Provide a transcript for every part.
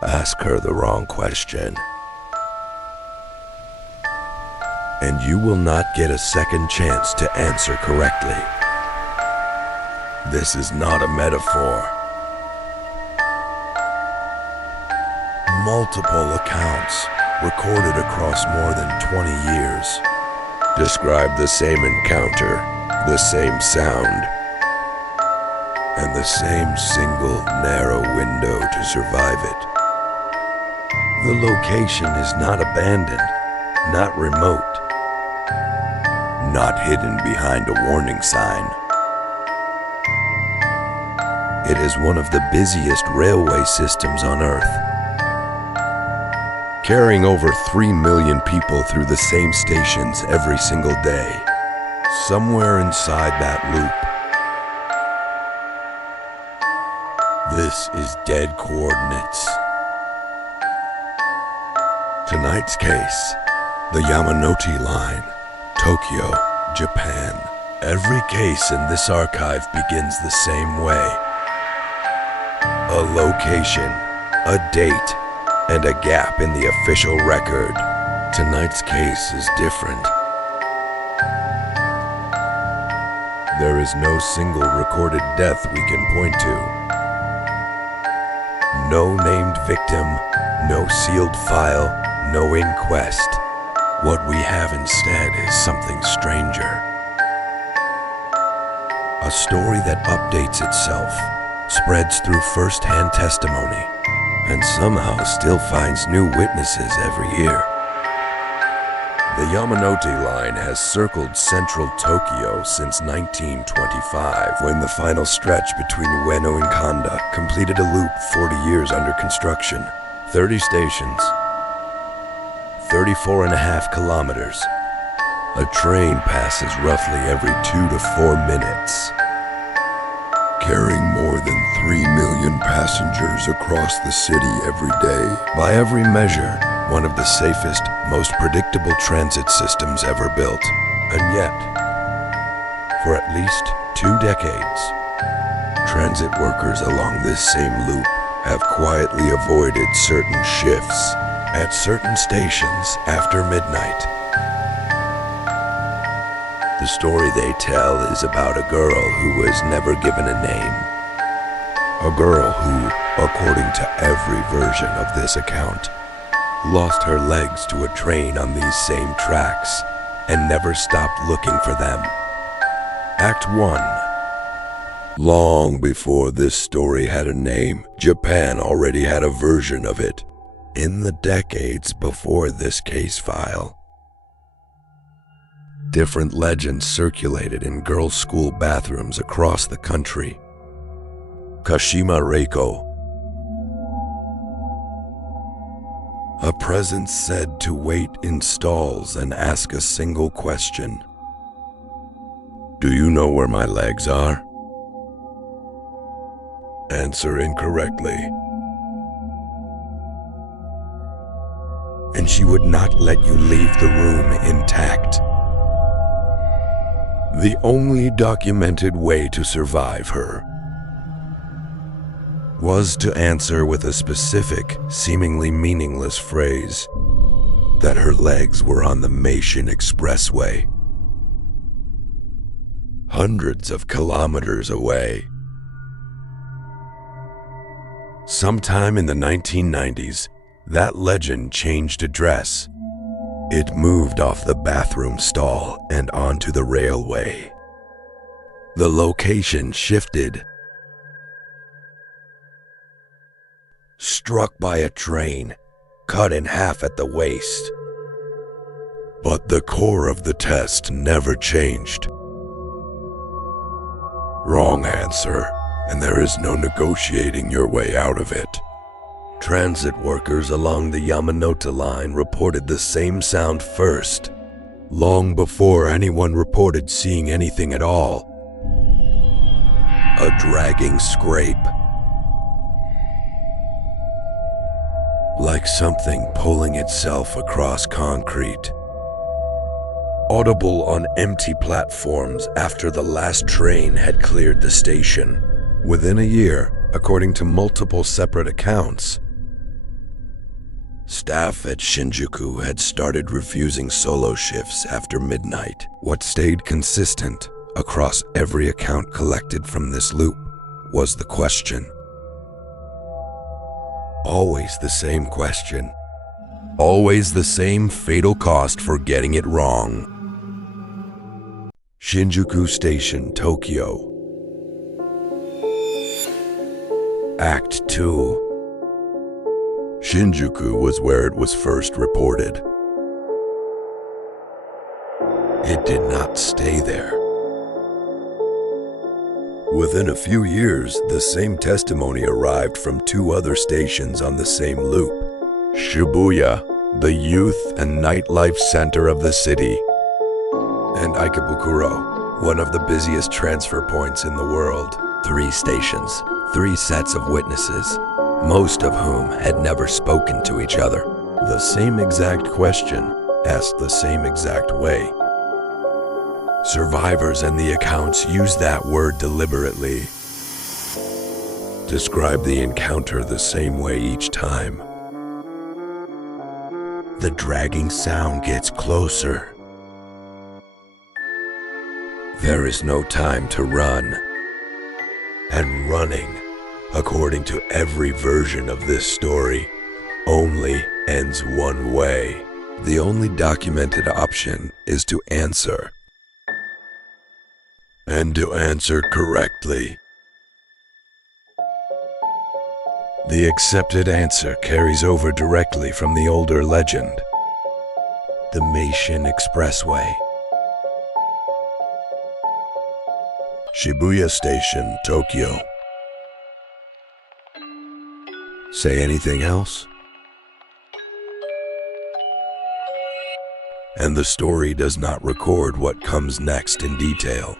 Ask her the wrong question, and you will not get a second chance to answer correctly. This is not a metaphor. Multiple accounts, recorded across more than 20 years, describe the same encounter, the same sound, and the same single narrow window to survive it. The location is not abandoned, not remote, not hidden behind a warning sign. It is one of the busiest railway systems on Earth, carrying over 3 million people through the same stations every single day. Somewhere inside that loop, this is dead coordinates. Tonight's case, the Yamanote line, Tokyo, Japan. Every case in this archive begins the same way. A location, a date, and a gap in the official record. Tonight's case is different. There is no single recorded death we can point to. No named victim, no sealed file, no inquest. What we have instead is something stranger. A story that updates itself, spreads through first-hand testimony, and somehow still finds new witnesses every year. The Yamanote line has circled central Tokyo since 1925, when the final stretch between Ueno and Kanda completed a loop 40 years under construction. 30 stations, 34.5 kilometers. A train passes roughly every 2 to 4 minutes, carrying more than 3 million passengers across the city every day. By every measure, one of the safest, most predictable transit systems ever built. And yet, for at least 2 decades, transit workers along this same loop have quietly avoided certain shifts at certain stations after midnight. The story they tell is about a girl who was never given a name. A girl who, according to every version of this account, lost her legs to a train on these same tracks and never stopped looking for them. Act 1. Long before this story had a name, Japan already had a version of it. In the decades before this case file, different legends circulated in girls' school bathrooms across the country. Kashima Reiko, a presence said to wait in stalls and ask a single question. Do you know where my legs are? Answer incorrectly, and she would not let you leave the room intact. The only documented way to survive her was to answer with a specific, seemingly meaningless phrase that her legs were on the Meishin Expressway, hundreds of kilometers away. Sometime in the 1990s, that legend changed address. It moved off the bathroom stall and onto the railway. The location shifted. Struck by a train, cut in half at the waist. But the core of the test never changed. Wrong answer, and there is no negotiating your way out of it. Transit workers along the Yamanote line reported the same sound first, long before anyone reported seeing anything at all. A dragging scrape, like something pulling itself across concrete. Audible on empty platforms after the last train had cleared the station. Within a year, according to multiple separate accounts, Staff at Shinjuku had started refusing solo shifts after midnight. What stayed consistent across every account collected from this loop was the question. Always the same question. Always the same fatal cost for getting it wrong. Shinjuku Station, Tokyo. Act 2. Shinjuku was where it was first reported. It did not stay there. Within a few years, the same testimony arrived from 2 other stations on the same loop. Shibuya, the youth and nightlife center of the city, and Ikebukuro, one of the busiest transfer points in the world. 3 stations, 3 sets of witnesses, most of whom had never spoken to each other. The same exact question, asked the same exact way. Survivors and the accounts use that word deliberately. Describe the encounter the same way each time. The dragging sound gets closer. There is no time to run. And running, according to every version of this story, only ends one way. The only documented option is to answer. And to answer correctly. The accepted answer carries over directly from the older legend. The Meishin Expressway. Shibuya Station, Tokyo. Say anything else? And the story does not record what comes next in detail.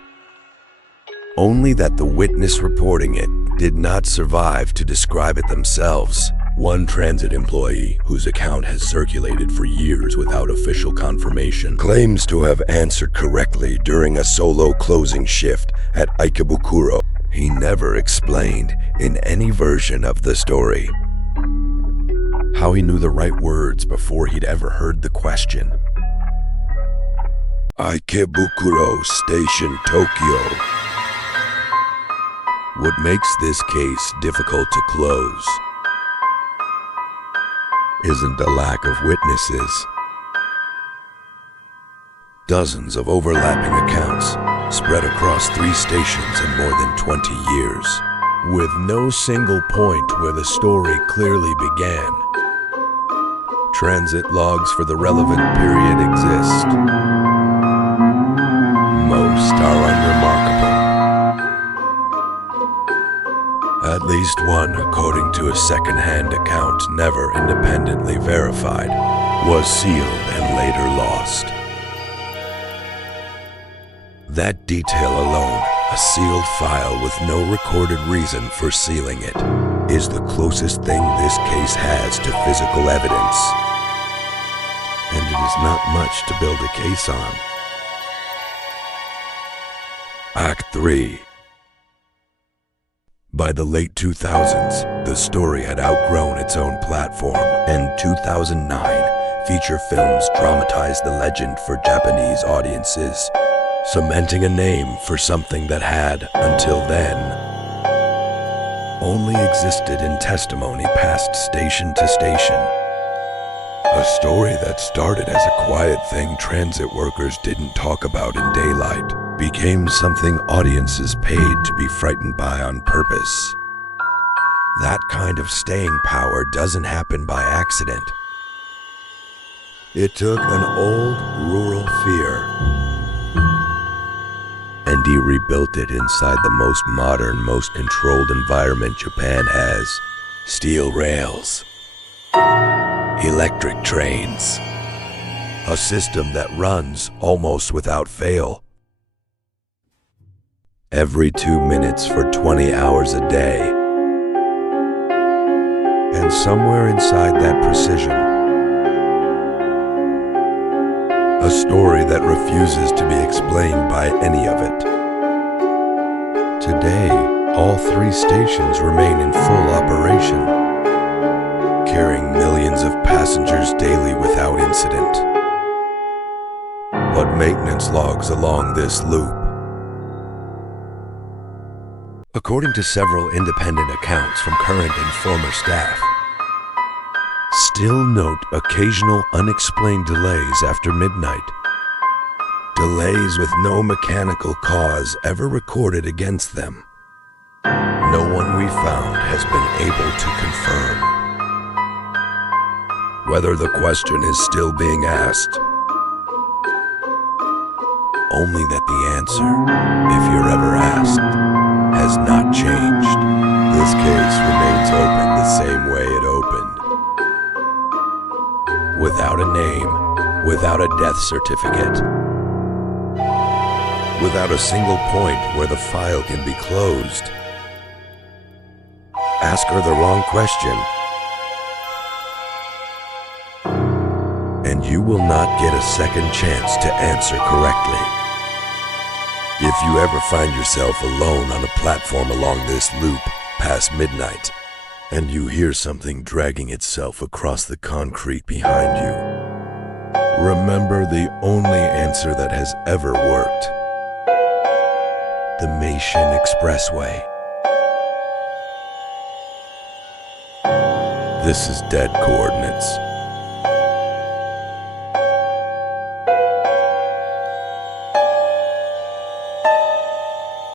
Only that the witness reporting it did not survive to describe it themselves. One transit employee, whose account has circulated for years without official confirmation, claims to have answered correctly during a solo closing shift at Ikebukuro. He never explained in any version of the story how he knew the right words before he'd ever heard the question. Ikebukuro Station, Tokyo. What makes this case difficult to close isn't a lack of witnesses. Dozens of overlapping accounts spread across 3 stations in more than 20 years, with no single point where the story clearly began. Transit logs for the relevant period exist. Most are unremarkable. At least one, according to a second-hand account never independently verified, was sealed and later lost. That detail alone, a sealed file with no recorded reason for sealing it, is the closest thing this case has to physical evidence. And it is not much to build a case on. Act 3. By the late 2000s, the story had outgrown its own platform, and 2009, feature films dramatized the legend for Japanese audiences, cementing a name for something that had, until then, only existed in testimony passed station to station. A story that started as a quiet thing transit workers didn't talk about in daylight became something audiences paid to be frightened by on purpose. That kind of staying power doesn't happen by accident. It took an old rural fear, and he rebuilt it inside the most modern, most controlled environment Japan has. Steel rails. Electric trains. A system that runs almost without fail. Every 2 minutes for 20 hours a day. And somewhere inside that precision, a story that refuses to be explained by any of it. Today, all 3 stations remain in full operation, carrying millions thousands of passengers daily without incident. But maintenance logs along this loop. According to several independent accounts from current and former staff, still note occasional unexplained delays after midnight. Delays with no mechanical cause ever recorded against them. No one we found has been able to confirm whether the question is still being asked. Only that the answer, if you're ever asked, has not changed. This case remains open the same way it opened. Without a name, without a death certificate, without a single point where the file can be closed. Ask her the wrong question, and you will not get a second chance to answer correctly. If you ever find yourself alone on a platform along this loop past midnight, and you hear something dragging itself across the concrete behind you, remember the only answer that has ever worked. The Meishin Expressway. This is Dead Coordinates.